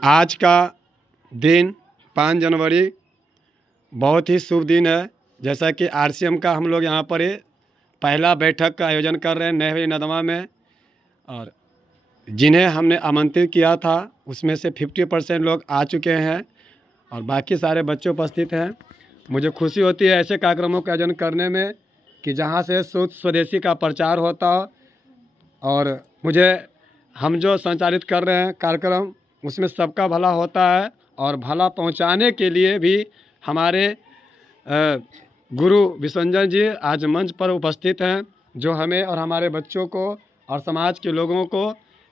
आज का दिन 5 जनवरी बहुत ही शुभ दिन है। जैसा कि आरसीएम का हम लोग यहाँ पर पहला बैठक का आयोजन कर रहे हैं नहवी नदमा में, और जिन्हें हमने आमंत्रित किया था उसमें से 50% लोग आ चुके हैं और बाकी सारे बच्चे उपस्थित हैं। मुझे खुशी होती है ऐसे कार्यक्रमों का आयोजन करने में कि जहाँ से शुद्ध स्वदेशी का प्रचार होता हो, और हम जो संचालित कर रहे हैं कार्यक्रम उसमें सबका भला होता है, और भला पहुंचाने के लिए भी हमारे गुरु विसंजन जी आज मंच पर उपस्थित हैं, जो हमें और हमारे बच्चों को और समाज के लोगों को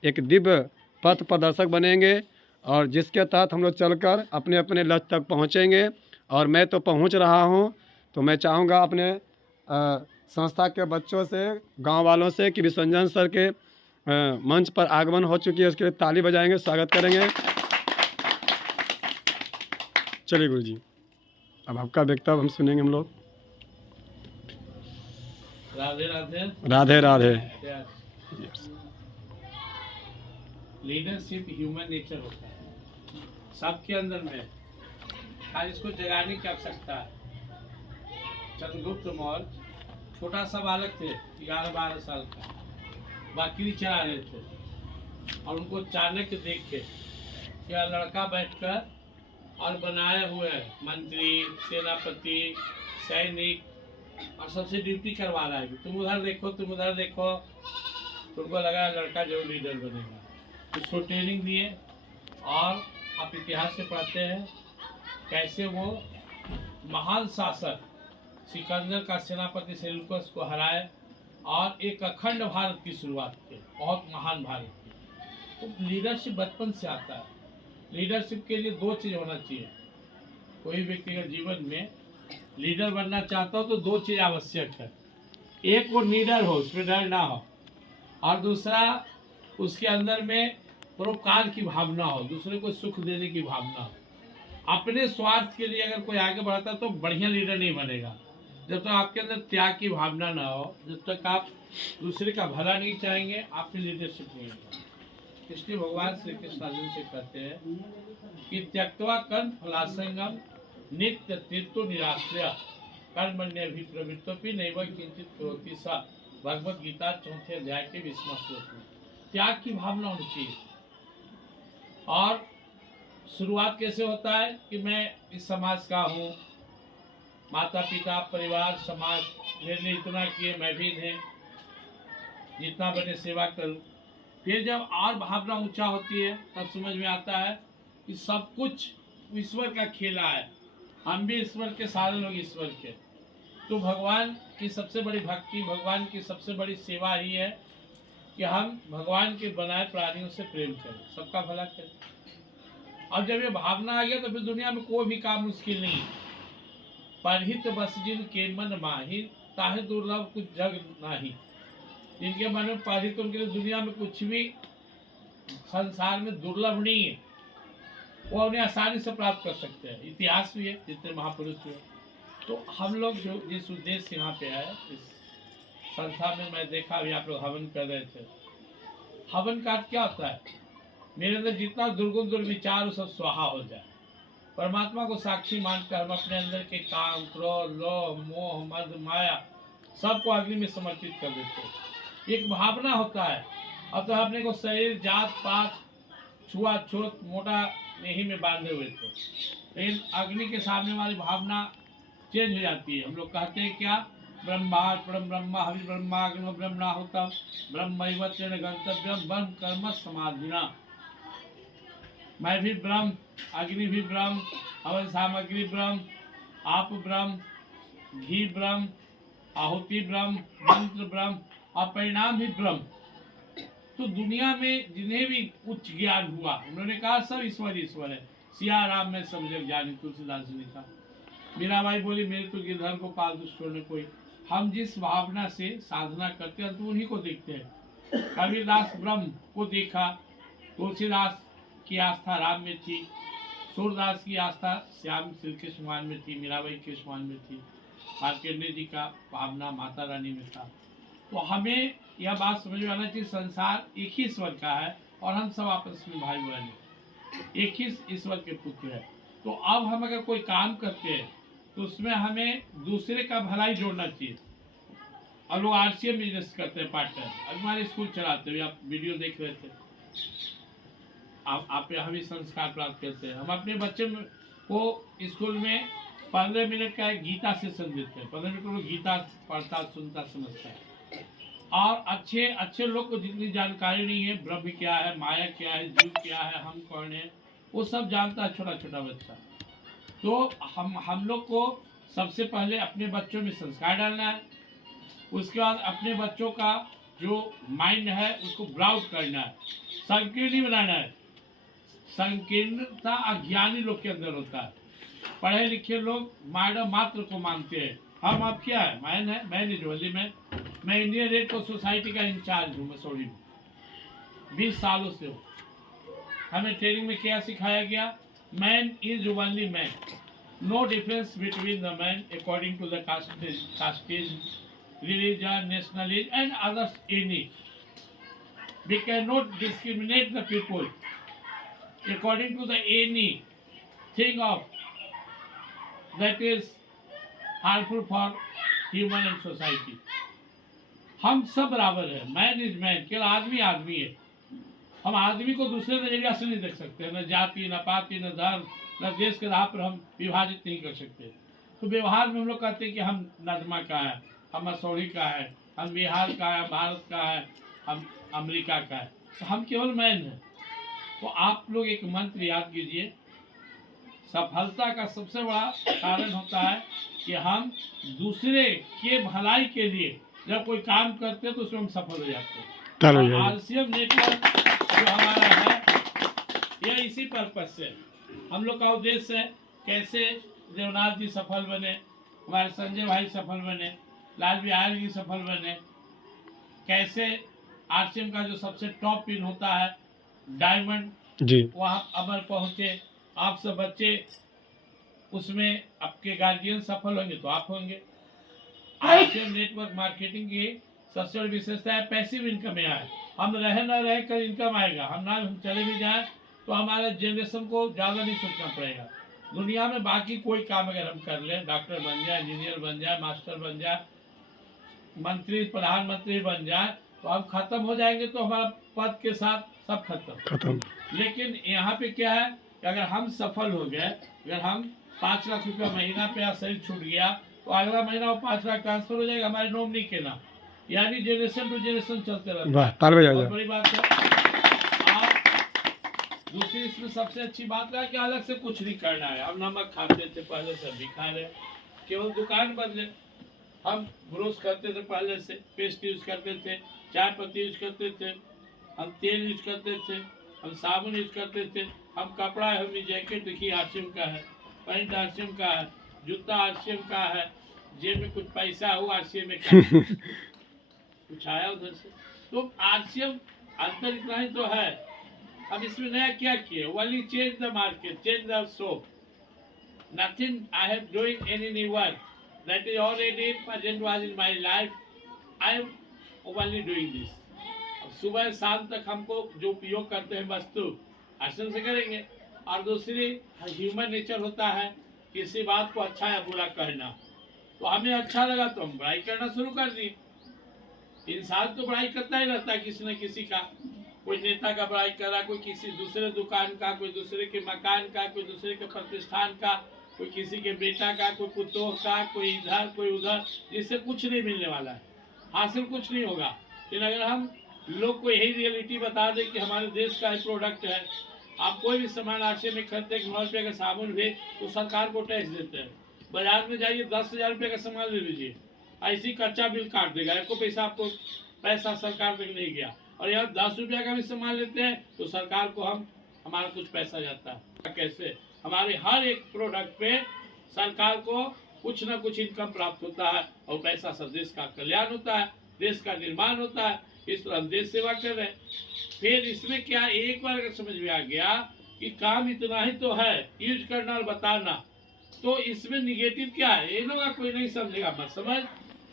एक दिव्य पथ प्रदर्शक बनेंगे, और जिसके तहत हम लोग चलकर अपने अपने लक्ष्य तक पहुंचेंगे। और मैं तो पहुंच रहा हूं, तो मैं चाहूँगा अपने संस्था के बच्चों से, गांव वालों से कि विसंजन सर के मंच पर आगमन हो चुकी है, उसके लिए ताली बजाएंगे, स्वागत करेंगे। चलिए गुरु जी, अब आपका वक्तव्य हम सुनेंगे हम लोग। Radhe Radhe. Radhe Radhe. Leadership human nature होता है, सबके अंदर में, आज इसको जगाने की आवश्यकता है। चंद्रगुप्त मौर्य छोटा सा बालक थे, 11-12 साल का, बकरी चरा रहे थे, और उनको चाणक्य देख के क्या लड़का बैठकर और बनाए हुए मंत्री, सेनापति, सैनिक और सबसे ड्यूटी करवा रहा है कि तुम उधर देखो, तुम उधर देखो। तुमको लगा लड़का जो लीडर बनेगा, उसको ट्रेनिंग दिए। और आप इतिहास से पढ़ते हैं कैसे वो महान शासक सिकंदर का सेनापति सेल्यूकस को हराए और एक अखंड भारत की शुरुआत की, बहुत महान भारत की। तो लीडरशिप बचपन से आता है। लीडरशिप के लिए 2 चीज़ होना चाहिए। कोई व्यक्ति अगर जीवन में लीडर बनना चाहता हो तो 2 चीज़ आवश्यक है। एक, वो लीडर हो, उसमें डर ना हो, और दूसरा उसके अंदर में परोपकार की भावना हो, दूसरे को सुख देने की भावना हो। अपने स्वार्थ के लिए अगर कोई आगे बढ़ता तो बढ़िया लीडर नहीं बनेगा। जब तक आपके अंदर त्याग की भावना ना हो, जब तक आप दूसरे का भला नहीं चाहेंगे, आपकी लीडरशिप नहीं होगा। इसलिए भगवान श्री कृष्ण अर्जुन से कहते हैं कि त्यक्त्वा कर्म फलासंगम नित्य तीर्थो निराश्रय कर्मण्य भी प्रवृत्तोपि नैव किंचित करोति सा। भगवद गीता 4 अध्याय के 20वां श्लोक में त्याग की भावना होनी चाहिए। और शुरुआत कैसे होता है कि मैं इस समाज का हूँ, माता पिता परिवार समाज मेरे लिए इतना किए, मैं भी इन्हें जितना बने सेवा करूँ। फिर जब और भावना ऊंचा होती है तब समझ में आता है कि सब कुछ ईश्वर का खेला है, हम भी ईश्वर के, सारे लोग ईश्वर के। तो भगवान की सबसे बड़ी भक्ति, भगवान की सबसे बड़ी सेवा ही है कि हम भगवान के बनाए प्राणियों से प्रेम करें, सबका भला करें। और जब ये भावना आ गया तो फिर दुनिया में कोई भी काम मुश्किल नहीं। परहित बस जिन के मन माही, ताहे दुर्लभ कुछ जग नाही। जिनके मन में परहित, उनके लिए दुनिया में कुछ भी संसार में दुर्लभ नहीं है, वो उन्हें आसानी से प्राप्त कर सकते हैं। इतिहास भी है, जितने महापुरुष हुए। तो हम लोग जो जिस उद्देश्य से यहाँ पे आए, इस संस्था में मैं देखा अभी आप लोग हवन कर रहे थे। हवन का क्या होता है, मेरे अंदर जितना दुर्गुण दुर्विचार वो सब स्वाहा हो जाए। परमात्मा को साक्षी मानकर हम अपने अंदर के काम, क्रोध, लोभ, मोह, मद, माया सबको अग्नि में समर्पित कर देते हैं। एक भावना होता है। अब तो अपने को शरीर, जात पात, छुआछूत, मोटा नहीं में बांधे हुए थे, लेकिन अग्नि के सामने वाली भावना चेंज हो जाती है। हम लोग कहते हैं क्या, ब्रह्मार्पणम परम ब्रह्म हवि ब्रह्माग्नो ब्रह्मणाहुतम ब्रह्मैवतेन गंतव्यम ब्रह्म कर्म समाधिना। मैं भी ब्रह्म, अग्नि भी ब्रह्म, हवन सामग्री ब्रह्म, आप ब्रह्म, घी ब्रह्म, आहुति ब्रह्म, मंत्र ब्रह्म और परिणाम भी ब्रह्म। तो दुनिया में जिन्हें भी उच्च ज्ञान हुआ, उन्होंने कहा सब ईश्वर ईश्वर है। सिया राम में सब जग जानी, तुलसीदास ने कहा। मीराबाई बोली मेरे तो गिरधर को पाल दुष्टों ने कोई। हम जिस भावना से साधना करते हैं तो उन्हीं को देखते हैं। कबीरदास ब्रह्म को देखा, तुलसीदास की आस्था राम में थी, सूरदास की आस्था श्याम श्री कृष्ण मान में थी, मीराबाई कृष्ण मान में थी, मार्कंडेय जी का भावना माता रानी में था। तो हमें यह बात समझ में आना चाहिए, संसार एक ही ईश्वर का है और हम सब आपस में भाई बहन हैं। एक ही ईश्वर के पुत्र है। तो अब हम अगर कोई काम करते हैं तो उसमें हमें दूसरे का भलाई जोड़ना चाहिए। और लोग आरसीएम बिजनेस करते हैं पार्ट टाइम। अब हमारे स्कूल चलाते हुए आप वीडियो देख रहे थे, आप हम ही संस्कार प्राप्त करते हैं। हम अपने बच्चे को स्कूल में 15 मिनट का एक गीता सेशन देते हैं। 15 मिनट में गीता पढ़ता, सुनता, समझता है। और अच्छे अच्छे लोग को जितनी जानकारी नहीं है, ब्रह्म क्या है, माया क्या है, जीव क्या है, हम कौन है, वो सब जानता है छोटा छोटा बच्चा। तो हम लोग को सबसे पहले अपने बच्चों में संस्कार डालना है। उसके बाद अपने बच्चों का जो माइंड है उसको ब्राउट करना है, संकीर्ण नहीं बनाना है। संकीर्णता अज्ञानी लोग के अंदर होता है। पढ़े लिखे लोग मानव मात्र को मानते हैं। हम आप क्या है, मैं निजवली में, मैं इंडियन रेड क्रॉस सोसाइटी का इंचार्ज हूँ मसूरी में, 20 सालों से हूँ। हमें ट्रेनिंग में क्या सिखाया गया? Man is only man, no difference between the man according to the castes, religion, nationalism and others any. We cannot discriminate the people according to the any thing of that is harmful for human and society. हम सब बराबर है, man is man, केवल आदमी आदमी है। हम आदमी को दूसरे नजरिया से नहीं देख सकते, न जाति, न पाति, न धर्म, न देश के राह पर हम विभाजित नहीं कर सकते। तो व्यवहार में हम लोग कहते हैं कि हम नदमा का है, हम मसूरी का है, हम बिहार का है, भारत का है, हम अमेरिका का है, तो हम केवल मैन हैं। तो आप लोग एक मंत्र याद कीजिए, सफलता का सबसे बड़ा कारण होता है कि हम दूसरे के भलाई के लिए जब कोई काम करते हैं तो उसमें हम सफल हो जाते हैं। आरसीएम नेटवर्क जो हमारा है यह इसी पर्पज से, हम लोग का उद्देश्य है कैसे देवनाथ जी सफल बने, हमारे संजय भाई सफल बने, लाल बिहारी जी सफल बने, कैसे आरसीएम का जो सबसे टॉप पिन होता है डायमंड जी, वहाँ अमर पहुँचे। आप सब बच्चे उसमें आपके गार्जियन सफल होंगे तो आप होंगे। आरसीएम नेटवर्क मार्केटिंग की सबसे बड़ी विशेषता है पैसिव इनकम यहाँ है। हम रह न रह कर इनकम आएगा, हम चले भी जाए तो हमारे जनरेशन को ज़्यादा नहीं सोचना पड़ेगा। दुनिया में बाकी कोई काम अगर हम कर लें, डॉक्टर बन जाए, इंजीनियर बन जाए, मास्टर बन जाए, मंत्री प्रधानमंत्री बन जाए, तो हम खत्म हो जाएंगे, तो हमारा पद के साथ सब खत्म। लेकिन यहाँ पे क्या है कि अगर हम सफल हो गए, अगर हम 5 लाख रुपया महीना पे शरीर छूट गया तो अगला महीना वो 5 लाख ट्रांसफर हो जाएगा हमारे नॉमिनी के नाम, यानी जनरेशन टू जनरेशन चलते रहता है। बहुत बड़ी बात है। और दूसरी इसमें सबसे अच्छी बात है कि अलग से कुछ नहीं करना है। हम नमक खाते थे पहले से, भी खा रहे, केवल दुकान बदले। हम ब्रश करते थे पहले से, पेस्ट यूज करते थे, चाय पत्ती यूज करते थे, हम तेल यूज करते थे, हम साबुन यूज करते थे, हम कपड़ा है, हमें जैकेट देखिए आरसीएम का है, पैंट आरसीएम का है, जूता आरसीएम का है, जेब में कुछ पैसा हो आरसीएम में का कुछ आया उधर से। तो आरसीएम अंतर इतना ही तो है। अब इसमें नया क्या किए? Only change the market, change the soap, nothing I have doing any new work, that is already present was in my life. I am only doing this. अब सुबह शाम तक हमको जो उपयोग करते हैं वस्तु आसन से करेंगे। और दूसरी ह्यूमन नेचर होता है किसी बात को अच्छा या बुरा कहना। तो हमें अच्छा लगा तो हम बुराई करना शुरू कर दिए। इंसान तो बुराई करता ही रहता है किसी न किसी का, कोई नेता का बुराई कर रहा, कोई किसी दूसरे दुकान का, कोई दूसरे के मकान का, कोई दूसरे के प्रतिष्ठान का, कोई किसी के बेटा का, कोई पुतोह का, कोई इधर कोई उधर, जिससे कुछ नहीं मिलने वाला है, हासिल कुछ नहीं होगा। लेकिन अगर हम लोग को यही रियलिटी बता दें कि हमारे देश का ही प्रोडक्ट है, आप कोई भी सामान आरसीएम में खरीदते हैं, 9 रुपये का साबुन भी तो सरकार को टैक्स देते हैं। बाजार में जाइए 10,000 रुपये का सामान ले लीजिए, ऐसी कच्चा बिल काट देगा, एको पैसा आपको पैसा सरकार तक नहीं गया। और यहाँ 10 रुपये का भी सामान लेते हैं तो सरकार को हमारा कुछ पैसा जाता है। कैसे? हमारे हर एक प्रोडक्ट पे सरकार को कुछ ना कुछ इनकम प्राप्त होता है और पैसा सब देश का कल्याण होता है, देश का निर्माण होता है। इस तरह हम देश सेवा कर रहे हैं। फिर इसमें क्या एक बार अगर समझ में आ गया कि काम इतना ही तो है, यूज करना और बताना, तो इसमें निगेटिव क्या है? ये लोग कोई नहीं समझेगा, मत समझ,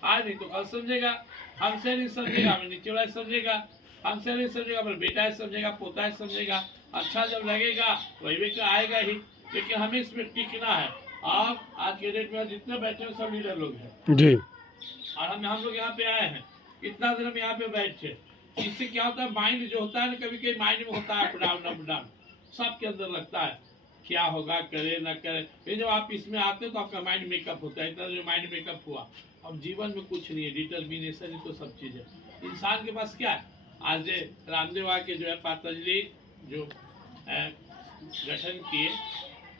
आज नहीं तो कल समझेगा। हमसे नहीं समझेगा, हमें नीचे वाला समझेगा, हमसे नहीं समझेगा, हमारे बेटा है समझेगा, पोता है समझेगा, अच्छा जब लगेगा वही व्यक्ति आएगा ही, लेकिन हमें इसमें टिकना है। आप आज के डेट में जितने बैठे हैं सब लीडर लोग हैं जी और हम लोग यहाँ पे आए हैं, इतना देर हम यहाँ पे बैठे। इससे क्या होता है, माइंड जो होता है ना, कभी कभी माइंड में होता है अप डाउन सबके अंदर लगता है क्या होगा, करे ना करे। फिर जब आप इसमें आते हो तो आपका माइंड मेकअप होता है, इतना जो माइंड मेकअप हुआ। अब जीवन में कुछ नहीं है, डिटर्मिनेशन ही तो सब चीज़ है। इंसान के पास क्या है, आज रामदेव के जो है पतंजलि जो गठन किए,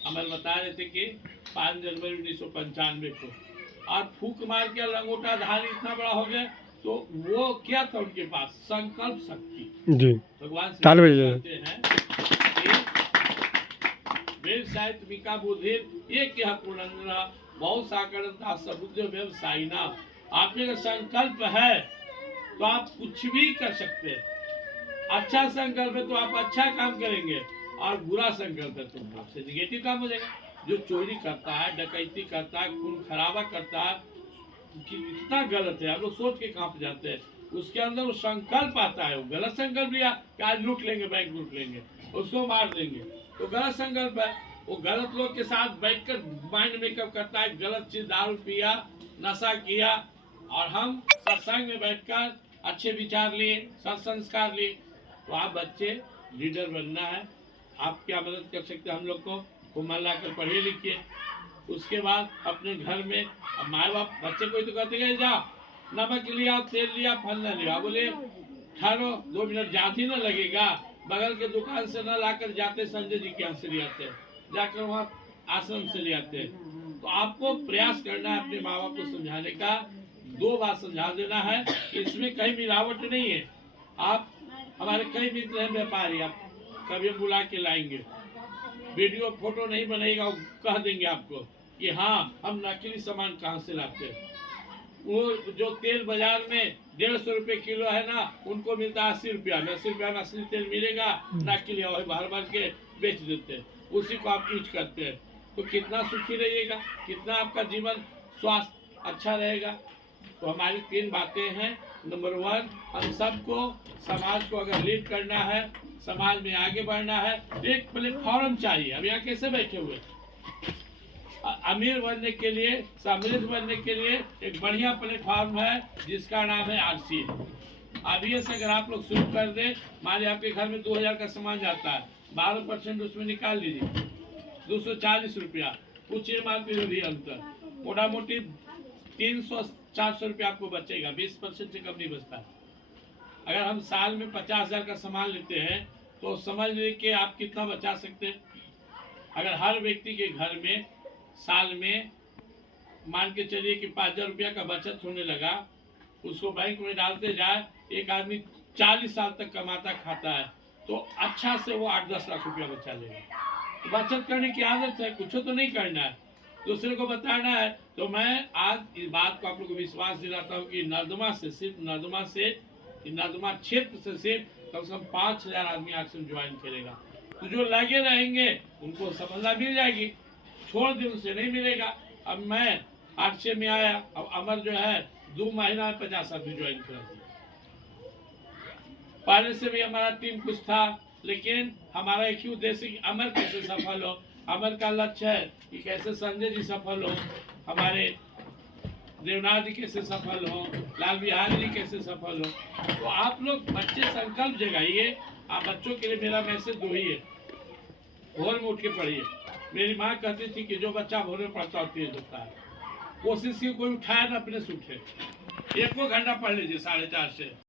हमें बता रहे थे कि 5 जनवरी 1995 को, और फूक मार के लंगोटा धारी इतना बड़ा हो गया, तो वो क्या था उनके पास, संकल्प शक्ति। जी भगवान ताल से बजाइए। कहते हैं वेद साहित्य मिका बुधिर एक पूर्णंद्रा बहुत साकरता समुद्र व्यवसायी ना। आप में अगर संकल्प है तो आप कुछ भी कर सकते हैं। अच्छा संकल्प है तो आप अच्छा काम करेंगे, और बुरा संकल्प है तो आपसे निगेटिव काम हो जाएगा। जो चोरी करता है, डकैती करता है, खून खराबा करता है, कि इतना गलत है, हम लोग सोच के कांप जाते हैं। उसके अंदर वो संकल्प आता है, वो गलत संकल्प लिया कि आज लूट लेंगे, बैंक लूट लेंगे, उसको मार देंगे, तो गलत संकल्प है। वो गलत लोग के साथ बैठकर माइंड मेकअप करता है, गलत चीज दारू पिया, नशा किया, और हम सत्संग में बैठकर अच्छे विचार लिए, सत्संस्कार लिए। तो आप बच्चे लीडर बनना है, आप क्या मदद कर सकते हैं हम लोग को मन लाकर पढ़िए लिखिए। उसके बाद अपने घर में माँ बाप बच्चे को ही तो कहते गए जा नमक लिया, तेल लिया, फल न लिया, बोले ठहरो 2 मिनट ज्यादा ही ना लगेगा, बगल के दुकान से न लाकर जाते संजय जी के यहाँ से ले आते, जाकर वहाँ आश्रम से ले आते। तो आपको प्रयास करना है अपने माँ बाप को समझाने का, 2 बार समझा देना है कि इसमें कहीं मिलावट नहीं है। आप हमारे कई मित्र हैं व्यापारी, आप कभी हम बुला के लाएंगे, वीडियो फोटो नहीं बनेगा, कह देंगे आपको कि हाँ हम नकली सामान कहाँ से लाते हैं। वो जो तेल बाजार में 150 रुपए किलो है ना, उनको मिलता है 80 रुपया में। 80 रुपया में असली तेल मिलेगा, नकली बाहर भर के बेच देते हैं, उसी को आप यूज करते हैं। तो कितना सुखी रहिएगा, कितना आपका जीवन स्वास्थ्य अच्छा रहेगा। तो हमारी 3 बातें हैं। नंबर 1, हम सबको समाज को अगर लीड करना है, समाज में आगे बढ़ना है, एक प्लेटफॉर्म चाहिए। अब यहाँ कैसे बैठे हुए, अमीर बनने के लिए, समृद्ध बनने के लिए एक बढ़िया प्लेटफॉर्म है जिसका नाम है RCA। अभी से अगर आप लोग शुरू कर दें, मान लीजिए आपके घर में 2000 का सामान जाता है, 12% उसमें निकाल लीजिए, 240 रुपया, कुछ MRP भी अंतर, मोटा मोटी 300-400 रुपया आपको बचेगा, 20% से कम नहीं बचता। अगर हम साल में 50,000 का सामान लेते हैं तो समझ लीजिए कि आप कितना बचा सकते हैं। अगर हर व्यक्ति के घर में साल में मान के चलिए कि 5,000 रुपया का बचत होने लगा, उसको बैंक में डालते जाए, एक आदमी 40 साल तक कमाता खाता है, तो अच्छा से वो 8-10 लाख रुपया बचा लेगा। तो बचत करने की आदत है, कुछ तो नहीं करना है, दूसरे को बताना है। तो मैं आज इस बात को आप लोग को विश्वास दिलाता हूँ कि नर्मदा से, सिर्फ नर्मदा से, नर्मदा क्षेत्र से सिर्फ कम से कम 5,000 आदमी आश्रम ज्वाइन करेगा। तो जो लगे रहेंगे उनको सफलता मिल जाएगी, छोड़ दे उनसे नहीं मिलेगा। अब मैं RCA में आया, अब अमर जो है 2 महीना में 50 आदमी ज्वाइन कर दिया। पहले से भी हमारा टीम कुछ था, लेकिन हमारा एक ही उद्देश्य कि अमर कैसे सफल हो। अमर का लक्ष्य है कि कैसे संजय जी सफल हो, हमारे देवनाथ जी कैसे सफल हो, लाल बिहारी जी कैसे सफल हो। तो आप लोग बच्चे संकल्प जगाइए। आप बच्चों के लिए मेरा मैसेज 2 ही है, भोर में उठ के पढ़िए। मेरी माँ कहती थी कि जो बच्चा भोर में पढ़ता है तेज होता है। कोशिश की कोई उठाए ना अपने से उठे, 1 घंटा पढ़ लीजिए 4:30 से।